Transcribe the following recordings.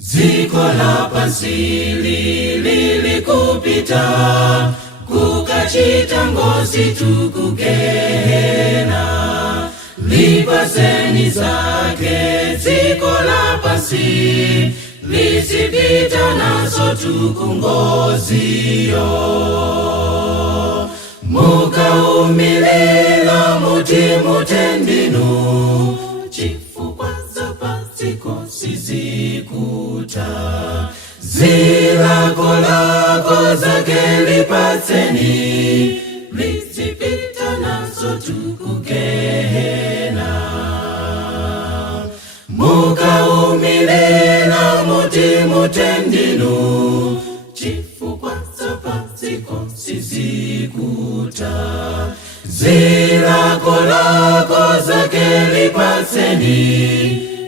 Ziko la pansi lilikupita, kukachita ngozi tukugena. Lipaseni zake ziko la pansi, lisipita nazo tukungozio. Mukaumilila mutimutendinu, chifukwa zapatiko sizikuta. Zilakolako zake lipatseni, lisipita nazo tukugena. Mukaumilila mutimutendinu, chifukwa zapatiko sizikuta. Zilakolako zake lipatseni,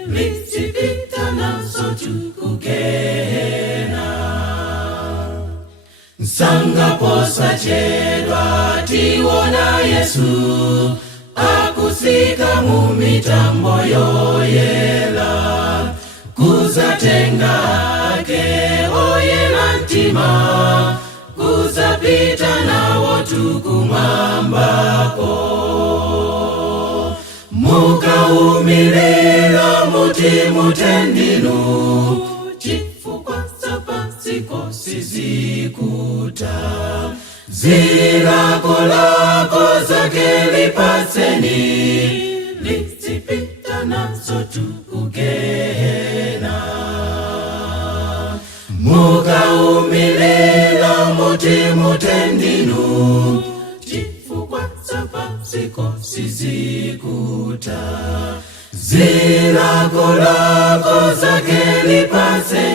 lisipita nazo tukugena. Nsanga posachedwa tiwona Yesu, akusika mumitambo yoyela. Kuzatenga ake oyela ntima, kuzapita nawo tukumambako. Mukaumilila mutimutendinu, chifukwa zapatiko sizikuta. Zilakolako zake lipatseni, lisipita nazo tukugena. Mukaumilila mutimutendinu, chifukwa zapatiko sizikuta. Zilakolako zake lipatseni,